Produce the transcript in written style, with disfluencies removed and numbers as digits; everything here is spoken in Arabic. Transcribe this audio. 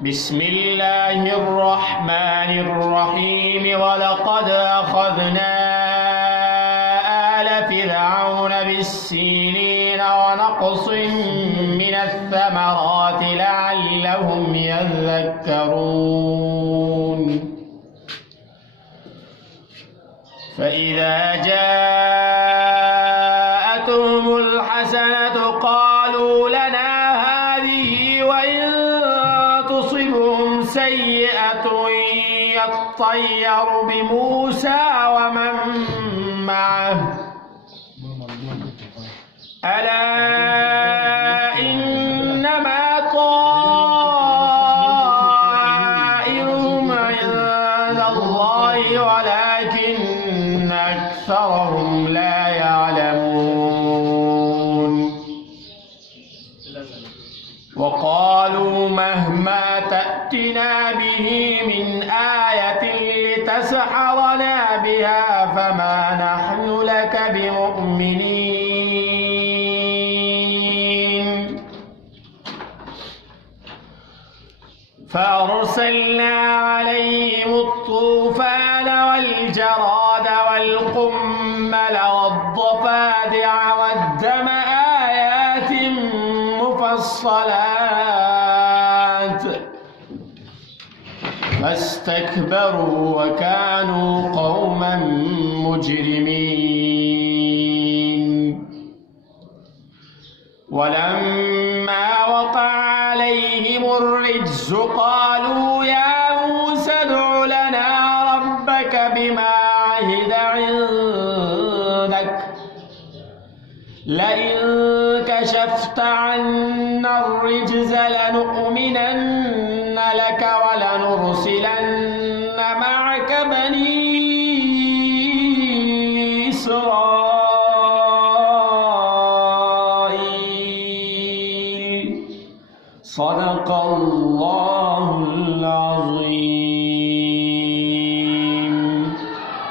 بسم الله الرحمن الرحيم ولقد أخذنا آل فرعون بالسنين ونقص من الثمرات لعلهم يذكرون فإذا جاءتهم الحسنة قالوا لنا هذه وإن تصبهم سيئة يطيروا بموسى ومن معه ألا إنما طائرهم عند الله ولكن أكثرهم لا يعلمون وقالوا مهما تأتنا به من آية لتسحرنا بها فما نحن لك بمؤمنين فأرسلنا عليهم الطوفان والجراد والقمل والضفادع والدم آيات مفصلات فاستكبروا وكانوا قوما مجرمين ولما وقع عليهم الرجز قالوا يا موسى ادع لنا ربك بما عهد عندك لئن كشفت عنا الرجز لنؤمنن لك ولنرسلن معك بني إسرائيل صدق الله العظيم.